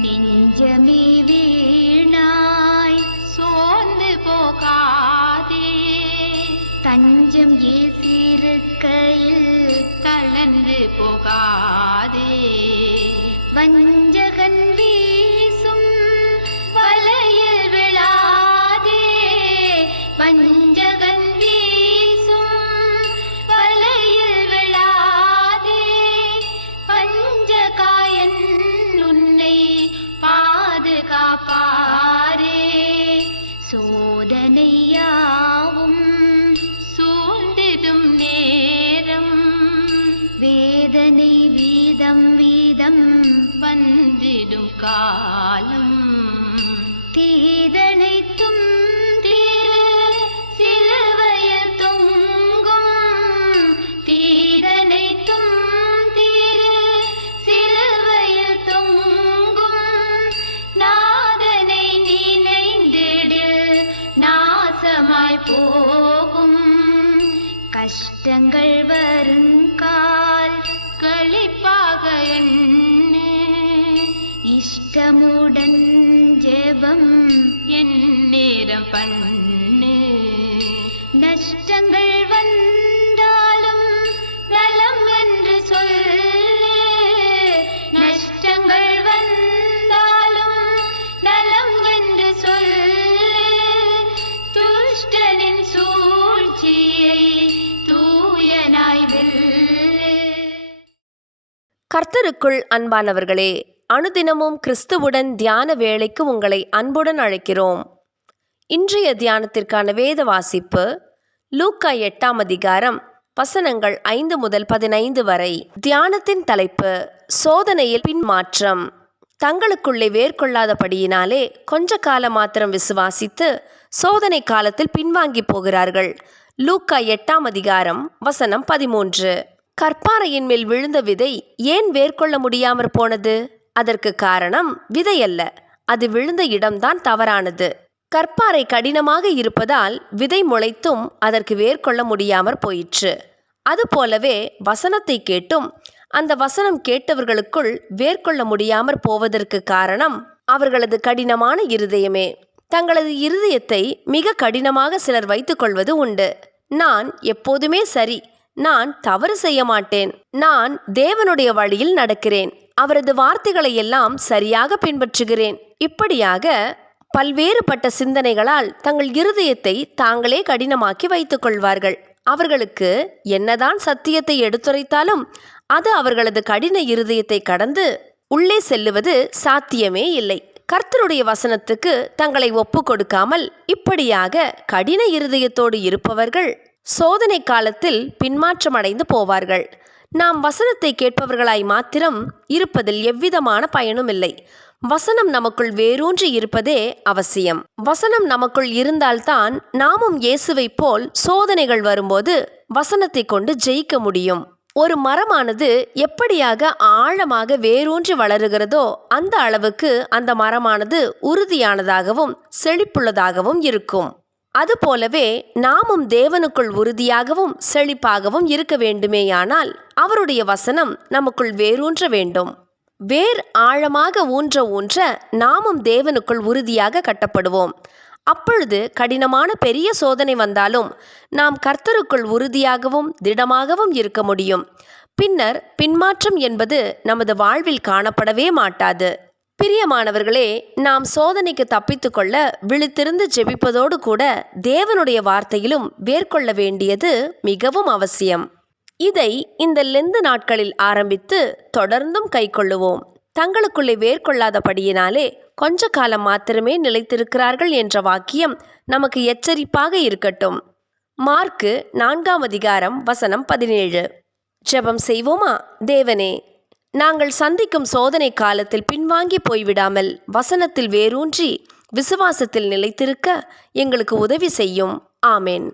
நெஞ்சமே வீணாய் சோர்ந்து போகாதே, தஞ்சம் ஏசிருக்கையில் தளர்ந்து போகாதே. வஞ்சகன் வீசும் வலையில் விழாதே, வஞ்சகன் வீசும் வலையில் விழாதே. பஞ்சகாயன் உன்னை பாதுகாப்பாரே, சோதனையாவும் சூழ்ந்திடும் நேரம் வேதனை வீதம் வீதம் வந்திடும் காலம். தீதனைத்தும் தீர சிலுவையில் தொங்கும், தீதனைத்தும் தீர சிலுவையில் தொங்கும். நாதனை நினைந்திடு நாசமாய் போகும், கஷ்டங்கள் வருங்கால் களிப்பாக எண்ணு. இஷ்டமுடன் ஜெபம் என் நேரம் பண்ணு, நஷ்டங்கள் வந்தாலும் நலம் என்று சொல்லு. நஷ்டங்கள் வந்தாலும் நலம் என்று சொல்லு. துஷ்டனின் சூழ்ச்சியை தூயனாய் வெல்லு. கர்த்தருக்குள் அன்பானவர்களே, அனுதினமும் கிறிஸ்துவுடன் தியான வேளைக்கு உங்களை அன்புடன் அழைக்கிறோம். இன்றைய தியானத்திற்கான வேத வாசிப்பு லூக்கா 8ஆம் அதிகாரம் வசனங்கள் 5 முதல் 15 வரை. தியானத்தின் தலைப்பு சோதனையில் பின்மாற்றம். தங்களுக்குள்ளே வேர்கொள்ளாதபடியினாலே கொஞ்ச காலம் மாத்திரம் விசுவாசித்து சோதனை காலத்தில் பின்வாங்கி போகிறார்கள். லூக்கா 8ஆம் அதிகாரம் வசனம் 13. கற்பாறையின் மேல் விழுந்த விதை ஏன் வேர்கொள்ள முடியாமற் போனது? அதற்கு காரணம் விதை அல்ல, அது விழுந்த இடம்தான் தவறானது. கற்பாறை கடினமாக இருப்பதால் விதை முளைத்தும் அதற்கு வேர்கொள்ள முடியாமற் போயிற்று. அதுபோலவே வசனத்தை கேட்டும் அந்த வசனம் கேட்டவர்களுக்குள் வேர்கொள்ள முடியாமற் போவதற்கு காரணம் அவர்களது கடினமான இருதயமே. தங்களது இருதயத்தை மிக கடினமாக சிலர் வைத்துக்கொள்வது உண்டு. நான் எப்போதுமே சரி, நான் தவறு செய்ய மாட்டேன், நான் தேவனுடைய வழியில் நடக்கிறேன், அவரது வார்த்தைகளை எல்லாம் சரியாக பின்பற்றுகிறேன். இப்படியாக பல்வேறுபட்ட சிந்தனைகளால் தங்கள் இருதயத்தை தாங்களே கடினமாக்கி வைத்துக் கொள்வார்கள். அவர்களுக்கு என்னதான் சத்தியத்தை எடுத்துரைத்தாலும் அது அவர்களது கடின இருதயத்தை கடந்து உள்ளே செல்லுவது சாத்தியமே இல்லை. கர்த்தருடைய வசனத்துக்கு தங்களை ஒப்பு கொடுக்காமல் இப்படியாக கடின இருதயத்தோடு இருப்பவர்கள் சோதனை காலத்தில் பின்மாற்றமடைந்து போவார்கள். நாம் வசனத்தை கேட்பவர்களாய் மாத்திரம் இருப்பதில் எவ்விதமான பயனும் இல்லை. வசனம் நமக்குள் வேரூன்றி இருப்பதே அவசியம். வசனம் நமக்குள் இருந்தால்தான் நாமும் இயேசுவை போல் சோதனைகள் வரும்போது வசனத்தை கொண்டு ஜெயிக்க முடியும். ஒரு மரமானது எப்படியாக ஆழமாக வேரூன்றி வளருகிறதோ அந்த அளவுக்கு அந்த மரமானது உறுதியானதாகவும் செழிப்புள்ளதாகவும் இருக்கும். அதுபோலவே நாமும் தேவனுக்குள் உறுதியாகவும் செழிப்பாகவும் இருக்க வேண்டுமேயானால் அவருடைய வசனம் நமக்குள் வேரூன்ற வேண்டும். வேர் ஆழமாக ஊன்ற ஊன்ற நாமும் தேவனுக்குள் உறுதியாக கட்டப்படுவோம். அப்பொழுது கடினமான பெரிய சோதனை வந்தாலும் நாம் கர்த்தருக்குள் உறுதியாகவும் திடமாகவும் இருக்க முடியும். பின்னர் பின்மாற்றம் என்பது நமது வாழ்வில் காணப்படவே மாட்டாது. பிரியமானவர்களே, நாம் சோதனைக்கு தப்பித்துக்கொள்ள விழித்திருந்து ஜெபிப்பதோடு கூட தேவனுடைய வார்த்தையிலும் வேர்கொள்ள வேண்டியது மிகவும் அவசியம். இதை இந்த லெந்து நாட்களில் ஆரம்பித்து தொடர்ந்தும் கைக்கொள்ளுவோம். தங்களுக்குள்ளே வேர்கொள்ளாதபடியினாலே கொஞ்ச காலம் மாத்திரமே நிலைத்திருக்கிறார்கள் என்ற வாக்கியம் நமக்கு எச்சரிப்பாக இருக்கட்டும். மார்க்கு 4ஆம் அதிகாரம் வசனம் 17. ஜெபம் செய்வோமா? தேவனே, நாங்கள் சந்திக்கும் சோதனை காலத்தில் பின்வாங்கி போய்விடாமல் வசனத்தில் வேரூன்றி விசுவாசத்தில் நிலைத்திருக்க எங்களுக்கு உதவி செய்யும். ஆமேன்.